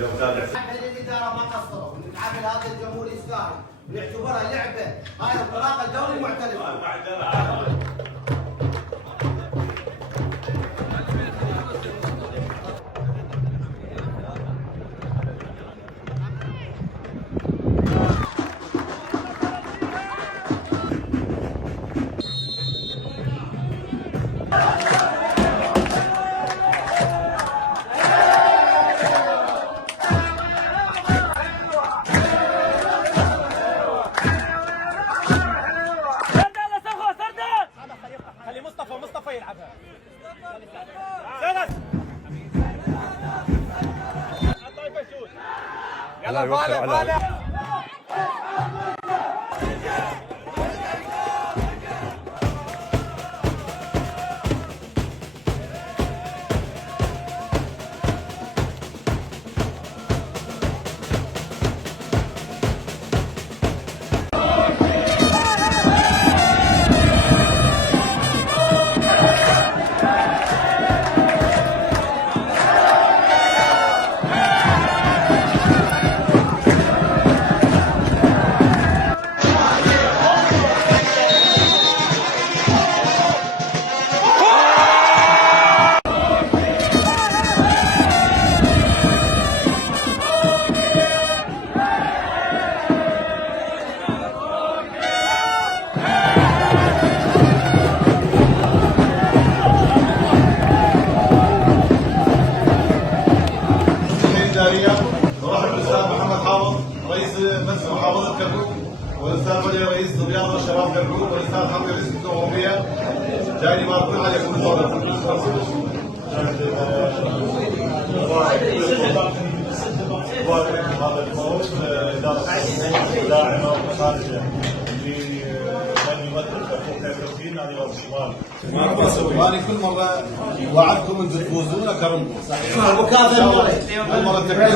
الاداره ما قصروا، نتعامل هذا الجمهور يستاهل، ونعتبرها لعبه، هاي الطلاقه الدوري معترف. مصطفى يلعبها. يلا فالح نرحب بالاستاذ محمد حافظ رئيس مجلس محافظه كركوك، والاستاذ ولي رئيس الرياضه والشباب كركوك، والاستاذ حمدي رئيس الاتحاد الاوروبيه. جايين يباركون عليكم بالدوره. هذا الفوز اداره داعمه ومسانده لمن يمثل كركوك كركوكين نادي غرب الشمال. وأنا كل مرة وعدكم أن تفوزون كرمكم. مكافأة المرة الثانية